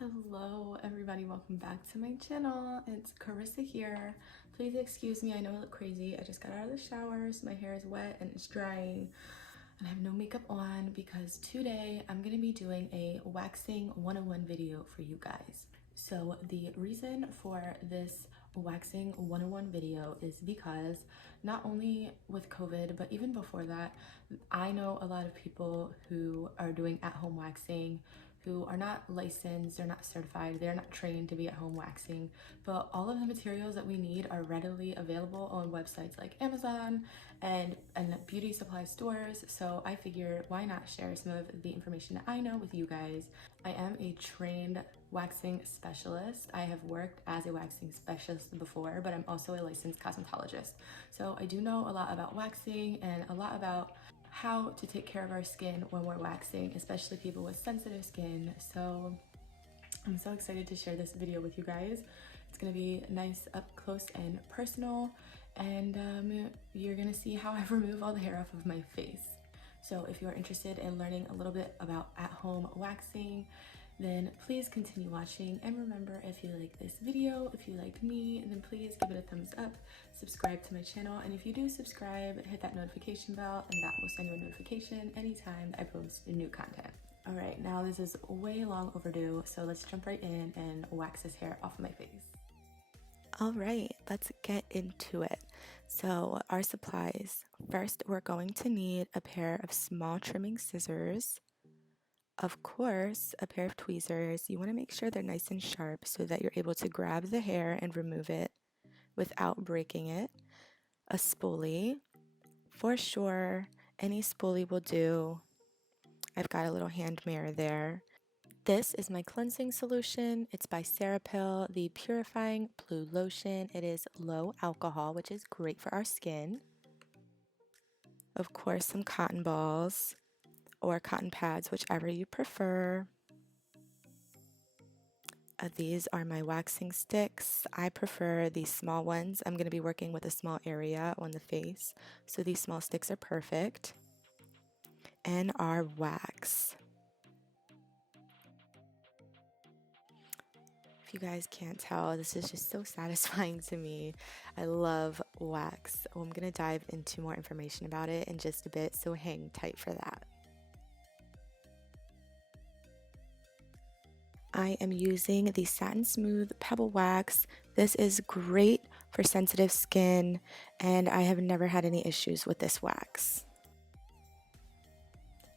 Hello everybody, welcome back to my channel. It's Carissa here. Please excuse me, I know I look crazy. I just got out of the shower, so my hair is wet and it's drying and I have no makeup on because today I'm gonna be doing a waxing 101 video for you guys. So the reason for this waxing 101 video is because not only with COVID, but even before that, I know a lot of people who are doing at-home waxing who are not licensed, they're not certified, they're not trained to be at home waxing, but all of the materials that we need are readily available on websites like Amazon and beauty supply stores. So I figured why not share some of the information that I know with you guys. I am a trained waxing specialist. I have worked as a waxing specialist before, but I'm also a licensed cosmetologist. So I do know a lot about waxing and a lot about how to take care of our skin when we're waxing, especially people with sensitive skin. So I'm so excited to share this video with you guys. It's gonna be nice, up close and personal, and you're gonna see how I remove all the hair off of my face. So if you're interested in learning a little bit about at-home waxing, then please continue watching. And remember, if you like this video, if you like me, then please give it a thumbs up, subscribe to my channel. And if you do subscribe, hit that notification bell and that will send you a notification anytime I post new content. All right, now this is way long overdue, so let's jump right in and wax this hair off of my face. All right, let's get into it. So our supplies. First, we're going to need a pair of small trimming scissors. Of course, a pair of tweezers. You want to make sure they're nice and sharp so that you're able to grab the hair and remove it without breaking it. A spoolie. For sure, any spoolie will do. I've got a little hand mirror there. This is my cleansing solution. It's by Certify, the Purifying Blue Lotion. It is low alcohol, which is great for our skin. Of course, some cotton balls or cotton pads, whichever you prefer. These are my waxing sticks. I prefer these small ones. I'm going to be working with a small area on the face, so these small sticks are perfect. And our wax. If you guys can't tell, this is just so satisfying to me. I love wax. I'm going to dive into more information about it in just a bit, so hang tight for that. I am using the Satin Smooth Pebble Wax. This is great for sensitive skin, and I have never had any issues with this wax.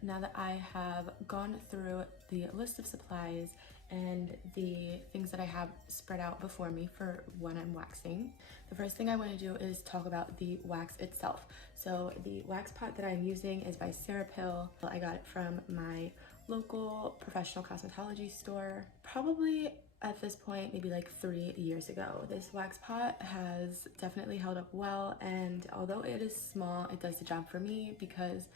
Now that I have gone through the list of supplies and the things that I have spread out before me for when I'm waxing, the first thing I want to do is talk about the wax itself. So the wax pot that I'm using is by Certify. I got it from my local professional cosmetology store, probably at this point, maybe like 3 years ago. This wax pot has definitely held up well, and although it is small, it does the job for me because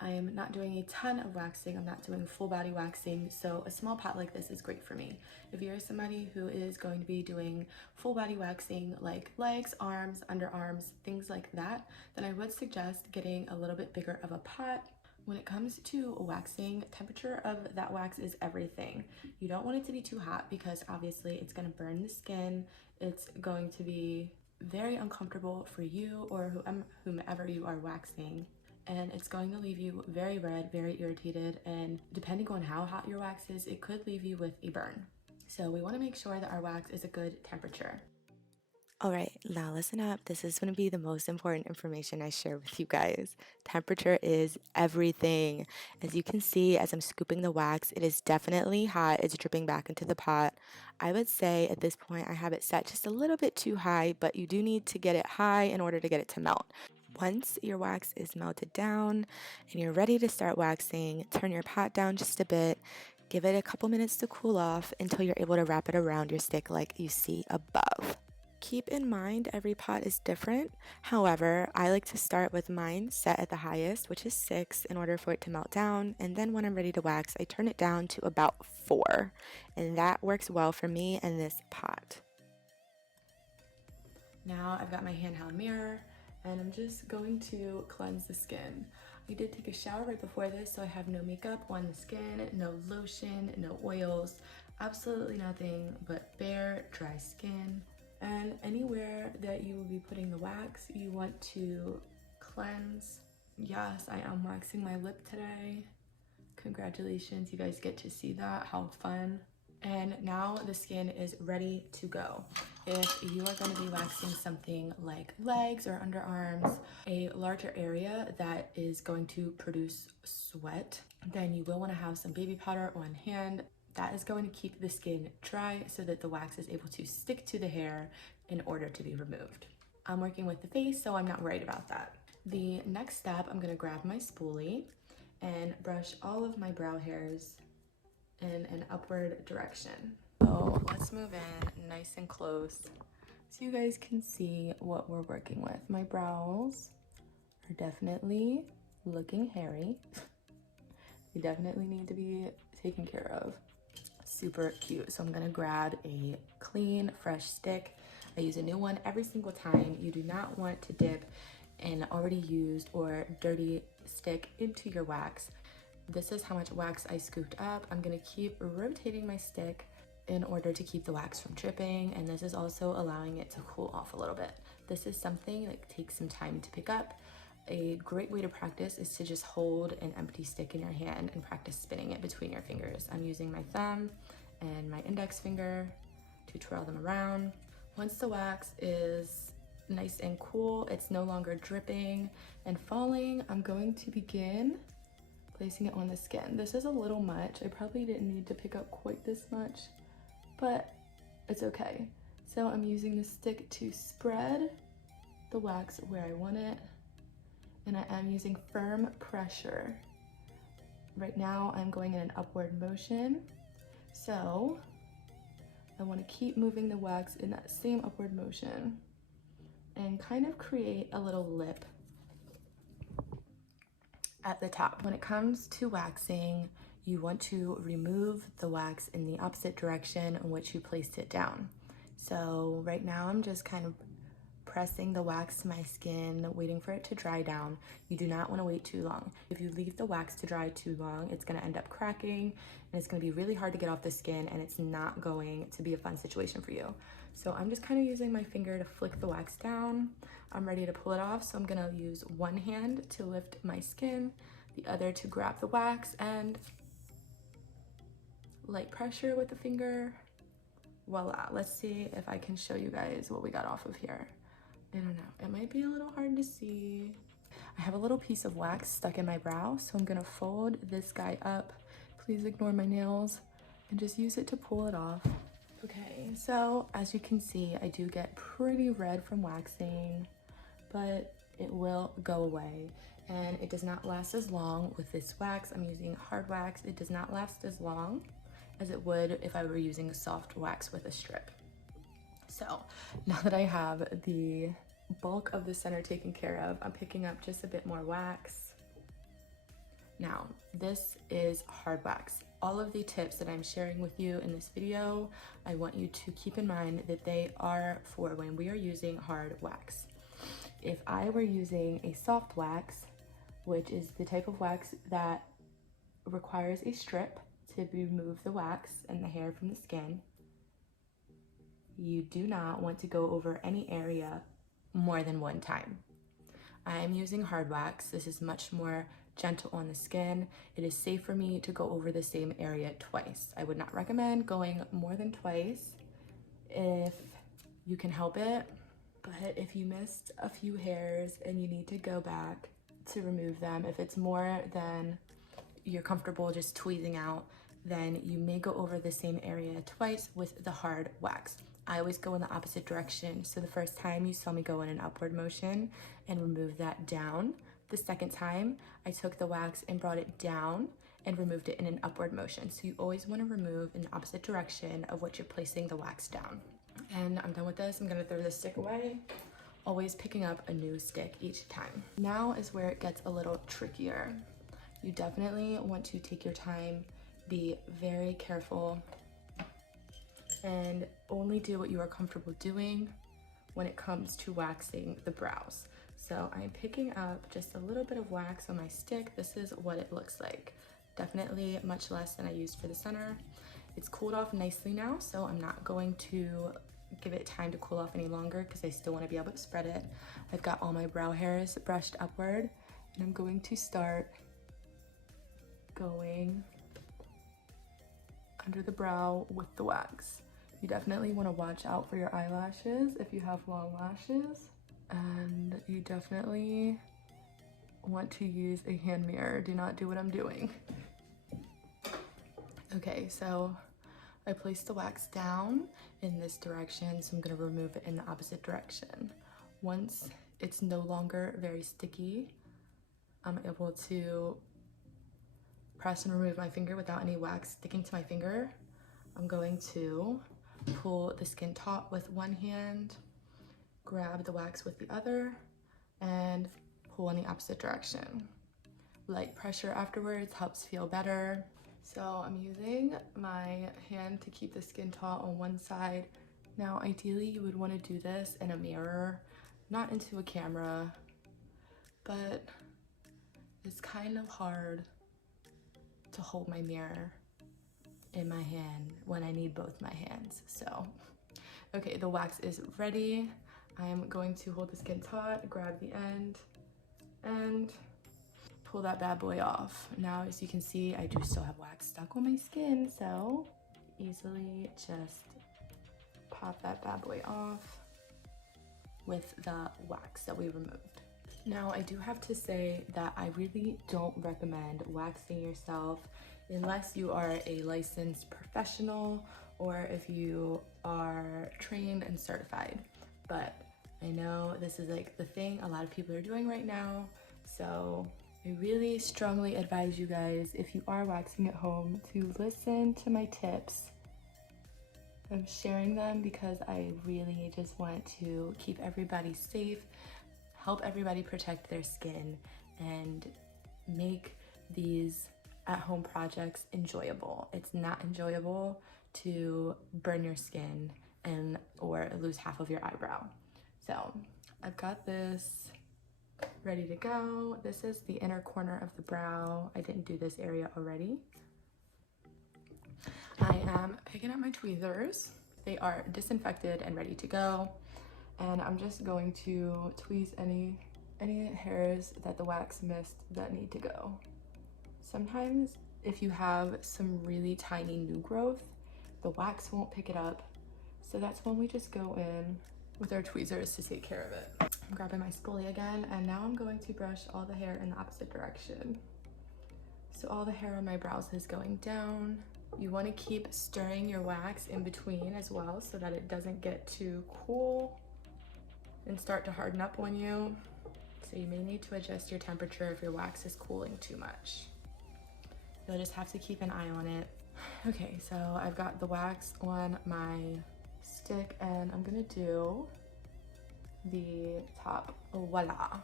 I am not doing a ton of waxing. I'm not doing full body waxing, so a small pot like this is great for me. If you're somebody who is going to be doing full body waxing like legs, arms, underarms, things like that, then I would suggest getting a little bit bigger of a pot. When it comes to waxing, temperature of that wax is everything. You don't want it to be too hot because obviously it's going to burn the skin. It's going to be very uncomfortable for you or whomever you are waxing. And it's going to leave you very red, very irritated, and depending on how hot your wax is, it could leave you with a burn. So we want to make sure that our wax is a good temperature. All right, now listen up. This is going to be the most important information I share with you guys. Temperature is everything. As you can see, as I'm scooping the wax, it is definitely hot. It's dripping back into the pot. I would say at this point, I have it set just a little bit too high, but you do need to get it high in order to get it to melt. Once your wax is melted down and you're ready to start waxing, turn your pot down just a bit, give it a couple minutes to cool off until you're able to wrap it around your stick like you see above. Keep in mind every pot is different. However, I like to start with mine set at the highest, which is 6, in order for it to melt down, and then when I'm ready to wax, I turn it down to about 4, and that works well for me and this pot. Now I've got my handheld mirror, and I'm just going to cleanse the skin. I did take a shower right before this, so I have no makeup on the skin, no lotion, no oils. absolutely nothing but bare, dry skin. And anywhere that you will be putting the wax, you want to cleanse. Yes, I am waxing my lip today. Congratulations, you guys get to see that, how fun. And now the skin is ready to go. If you are going to be waxing something like legs or underarms, a larger area that is going to produce sweat, then you will want to have some baby powder on hand. That is going to keep the skin dry so that the wax is able to stick to the hair in order to be removed. I'm working with the face, so I'm not worried about that. The next step, I'm going to grab my spoolie and brush all of my brow hairs in an upward direction. So let's move in nice and close so you guys can see what we're working with. My brows are definitely looking hairy. They definitely need to be taken care of. Super cute. So I'm gonna grab a clean, fresh stick. I use a new one every single time. You do not want to dip an already used or dirty stick into your wax. This is how much wax I scooped up. I'm gonna keep rotating my stick in order to keep the wax from dripping, and this is also allowing it to cool off a little bit. This is something that takes some time to pick up. A great way to practice is to just hold an empty stick in your hand and practice spinning it between your fingers. I'm using my thumb and my index finger to twirl them around. Once the wax is nice and cool, it's no longer dripping and falling, I'm going to begin placing it on the skin. This is a little much. I probably didn't need to pick up quite this much, but it's okay. So I'm using the stick to spread the wax where I want it, and I am using firm pressure. Right now I'm going in an upward motion, so I want to keep moving the wax in that same upward motion and kind of create a little lip at the top. When it comes to waxing, you want to remove the wax in the opposite direction in which you placed it down. So right now I'm just kind of pressing the wax to my skin, waiting for it to dry down. You do not want to wait too long. If you leave the wax to dry too long, it's going to end up cracking and it's going to be really hard to get off the skin, and it's not going to be a fun situation for you. So I'm just kind of using my finger to flick the wax down. I'm ready to pull it off, so I'm going to use one hand to lift my skin, the other to grab the wax, and light pressure with the finger. Voila. Let's see if I can show you guys what we got off of here. I don't know, it might be a little hard to see. I have a little piece of wax stuck in my brow, so I'm gonna fold this guy up. Please ignore my nails, and just use it to pull it off. Okay, so as you can see, I do get pretty red from waxing, but it will go away. And it does not last as long with this wax. I'm using hard wax. It does not last as long as it would if I were using a soft wax with a strip. So now that I have the bulk of the center taken care of, I'm picking up just a bit more wax. Now, this is hard wax. All of the tips that I'm sharing with you in this video, I want you to keep in mind that they are for when we are using hard wax. If I were using a soft wax, which is the type of wax that requires a strip to remove the wax and the hair from the skin, you do not want to go over any area more than one time. I am using hard wax. This is much more gentle on the skin. It is safe for me to go over the same area twice. I would not recommend going more than twice if you can help it. But if you missed a few hairs and you need to go back to remove them, if it's more than you're comfortable just tweezing out, then you may go over the same area twice with the hard wax. I always go in the opposite direction. So the first time you saw me go in an upward motion and remove that down. The second time I took the wax and brought it down and removed it in an upward motion. So you always want to remove in the opposite direction of what you're placing the wax down. And I'm done with this. I'm gonna throw this stick away. Always picking up a new stick each time. Now is where it gets a little trickier. You definitely want to take your time, be very careful, and only do what you are comfortable doing when it comes to waxing the brows. So I'm picking up just a little bit of wax on my stick. This is what it looks like. Definitely much less than I used for the center. It's cooled off nicely now, so I'm not going to give it time to cool off any longer because I still want to be able to spread it. I've got all my brow hairs brushed upward, and I'm going to start going under the brow with the wax. You definitely want to watch out for your eyelashes if you have long lashes, and you definitely want to use a hand mirror. Do not do what I'm doing. Okay, so I placed the wax down in this direction, so I'm gonna remove it in the opposite direction. Once it's no longer very sticky, I'm able to press and remove my finger without any wax sticking to my finger. I'm going to pull the skin taut with one hand, grab the wax with the other, and pull in the opposite direction. Light pressure afterwards helps feel better. So I'm using my hand to keep the skin taut on one side. Now, ideally, you would want to do this in a mirror, not into a camera, but it's kind of hard to hold my mirror in my hand when I need both my hands. So, okay, the wax is ready. I'm going to hold the skin taut, grab the end, and pull that bad boy off. Now, as you can see, I do still have wax stuck on my skin, so easily just pop that bad boy off with the wax that we removed. Now, I do have to say that I really don't recommend waxing yourself unless you are a licensed professional or if you are trained and certified. But I know this is like the thing a lot of people are doing right now, so I really strongly advise you guys, if you are waxing at home, to listen to my tips. I'm sharing them because I really just want to keep everybody safe, help everybody protect their skin, and make these at-home projects enjoyable. It's not enjoyable to burn your skin or lose half of your eyebrow. So I've got this ready to go. This is the inner corner of the brow. I didn't do this area already. I am picking up my tweezers. They are disinfected and ready to go. And I'm just going to tweeze any hairs that the wax missed that need to go. Sometimes if you have some really tiny new growth, the wax won't pick it up. So that's when we just go in with our tweezers to take care of it. I'm grabbing my spoolie again, and now I'm going to brush all the hair in the opposite direction. So all the hair on my brows is going down. You want to keep stirring your wax in between as well so that it doesn't get too cool and start to harden up on you. So you may need to adjust your temperature if your wax is cooling too much. You'll just have to keep an eye on it. Okay, so I've got the wax on my stick and I'm gonna do the top. Voila.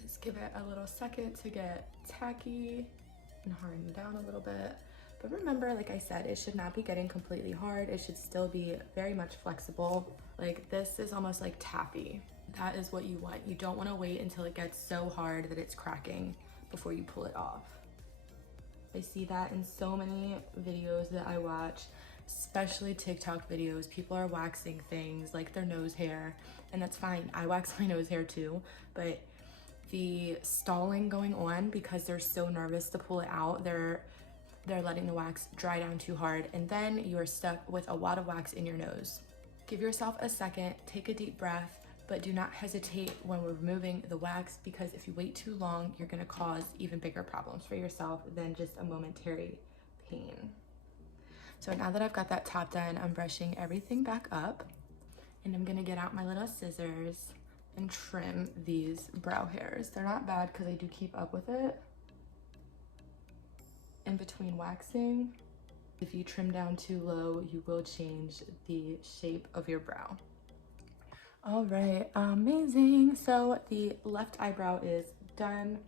Just give it a little second to get tacky and harden down a little bit. But remember, like I said, it should not be getting completely hard. It should still be very much flexible. Like this is almost like taffy. That is what you want. You don't want to wait until it gets so hard that it's cracking before you pull it off. I see that in so many videos that I watch, especially TikTok videos. People are waxing things like their nose hair, and that's fine. I wax my nose hair too, but the stalling going on because they're so nervous to pull it out, they're letting the wax dry down too hard, and then you are stuck with a wad of wax in your nose. Give yourself a second, take a deep breath, but do not hesitate when we're removing the wax, because if you wait too long, you're gonna cause even bigger problems for yourself than just a momentary pain. So now that I've got that top done, I'm brushing everything back up, and I'm gonna get out my little scissors and trim these brow hairs. They're not bad because I do keep up with it in between waxing. If you trim down too low, you will change the shape of your brow. All right, amazing. So the left eyebrow is done.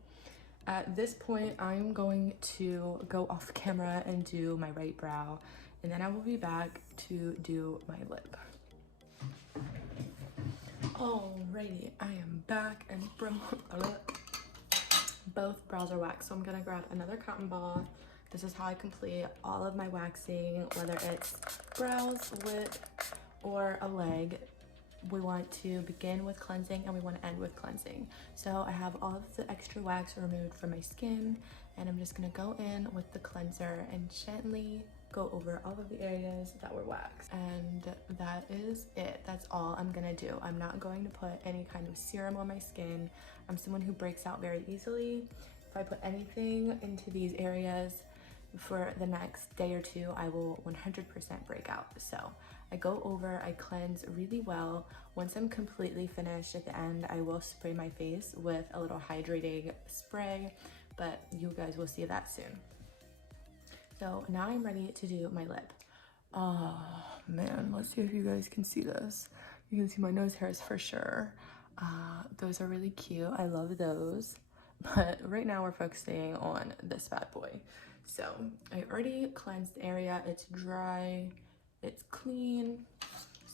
At this point, I'm going to go off camera and do my right brow, and then I will be back to do my lip. Alrighty, I am back, and both brows are waxed. So I'm gonna grab another cotton ball, This is how I complete all of my waxing, whether it's brows, lip, or a leg. We want to begin with cleansing and we want to end with cleansing. So I have all of the extra wax removed from my skin, and I'm just gonna go in with the cleanser and gently go over all of the areas that were waxed. And that is it. That's all I'm gonna do. I'm not going to put any kind of serum on my skin. I'm someone who breaks out very easily. If I put anything into these areas for the next day or two, I will 100% break out. So I go over, I cleanse really well. Once I'm completely finished at the end, I will spray my face with a little hydrating spray, but you guys will see that soon. So now I'm ready to do my lip. Oh man, let's see if you guys can see this. You can see my nose hairs for sure. Those are really cute. I love those. But right now we're focusing on this bad boy. So I already cleansed the area. It's dry, it's clean.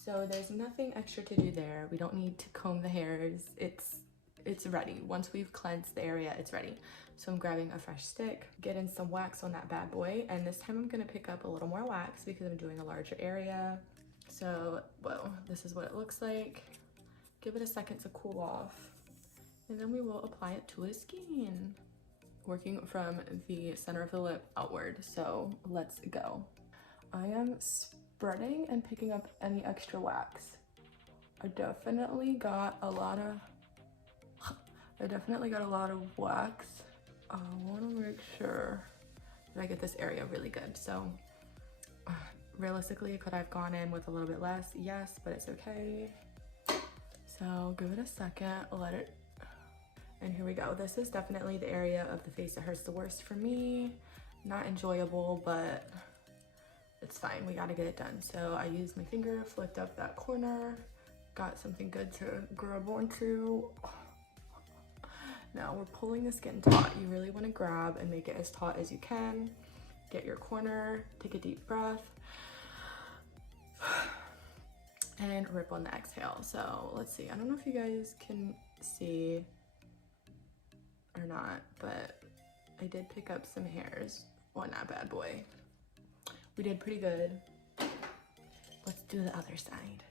So there's nothing extra to do there. We don't need to comb the hairs. It's ready. Once we've cleansed the area, it's ready. So I'm grabbing a fresh stick, getting some wax on that bad boy. And this time I'm gonna pick up a little more wax because I'm doing a larger area. So, well, this is what it looks like. Give it a second to cool off. And then we will apply it to the skin, working from the center of the lip outward. So let's go. I am spreading and picking up any extra wax. I definitely got a lot of wax. I want to make sure that I get this area really good. So realistically, could I have gone in with a little bit less? Yes, but it's okay. So give it a second, let it, and here we go. This is definitely the area of the face that hurts the worst for me. Not enjoyable, but it's fine. We gotta get it done. So I used my finger, flipped up that corner, got something good to grab onto. Now we're pulling the skin taut. You really wanna grab and make it as taut as you can. Get your corner, take a deep breath, and rip on the exhale. So let's see, I don't know if you guys can see or not, but I did pick up some hairs on that bad boy. We did pretty good. Let's do the other side.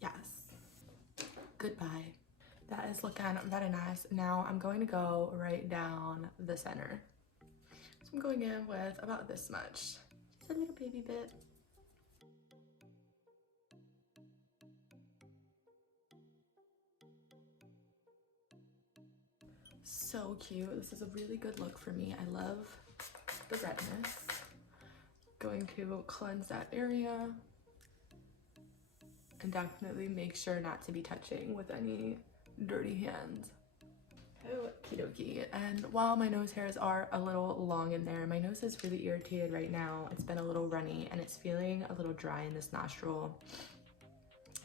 Yes. Goodbye. That is looking very nice. Now I'm going to go right down the center. So I'm going in with about this much. Just a little baby bit. So cute. This is a really good look for me. I love the redness. Going to cleanse that area. And definitely make sure not to be touching with any dirty hands. Okie dokie. And while my nose hairs are a little long in there, my nose is really irritated right now. It's been a little runny and it's feeling a little dry in this nostril,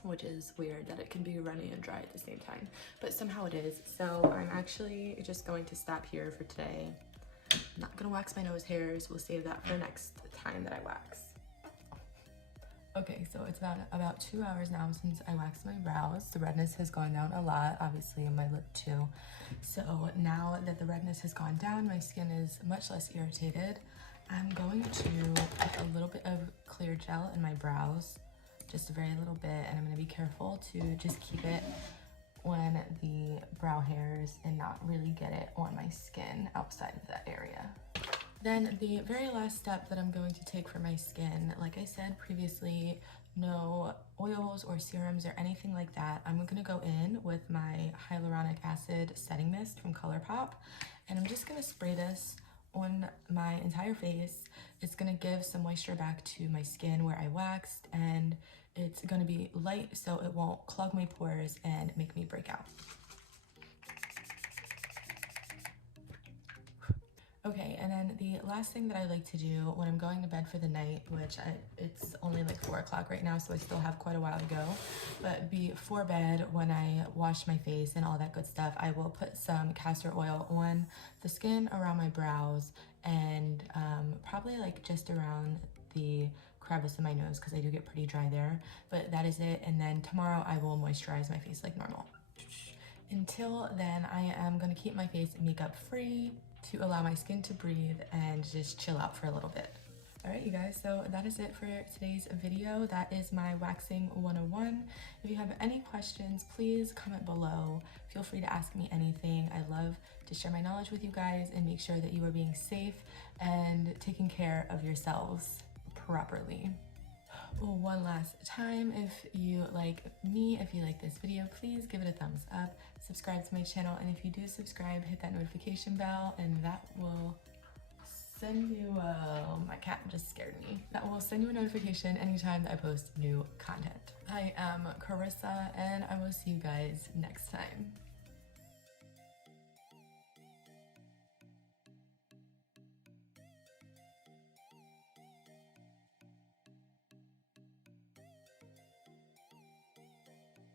which is weird that it can be runny and dry at the same time, but somehow it is. So I'm actually just going to stop here for today. I'm not gonna wax my nose hairs. We'll save that for next time that I wax. Okay, so it's about 2 hours now since I waxed my brows. The redness has gone down a lot, obviously, in my lip too. So now that the redness has gone down, my skin is much less irritated. I'm going to put a little bit of clear gel in my brows, just a very little bit, and I'm gonna be careful to just keep it on the brow hairs and not really get it on my skin outside of that area. Then the very last step that I'm going to take for my skin, like I said previously, no oils or serums or anything like that. I'm gonna go in with my hyaluronic acid setting mist from ColourPop, and I'm just gonna spray this on my entire face. It's gonna give some moisture back to my skin where I waxed, and it's gonna be light so it won't clog my pores and make me break out. Okay, and then the last thing that I like to do when I'm going to bed for the night, which it's only like 4 o'clock right now, so I still have quite a while to go, but before bed, when I wash my face and all that good stuff, I will put some castor oil on the skin around my brows and probably like just around the crevice in my nose because I do get pretty dry there, but that is it. And then tomorrow I will moisturize my face like normal. Until then, I am going to keep my face makeup free to allow my skin to breathe and just chill out for a little bit. Alright you guys, so that is it for today's video. That is my waxing 101. If you have any questions, please comment below. Feel free to ask me anything. I love to share my knowledge with you guys and make sure that you are being safe and taking care of yourselves properly. One last time, if you like me, if you like this video, please give it a thumbs up, subscribe to my channel, and if you do subscribe, hit that notification bell, and that will send you, my cat just scared me. That will send you a notification anytime that I post new content. I am Carissa, and I will see you guys next time.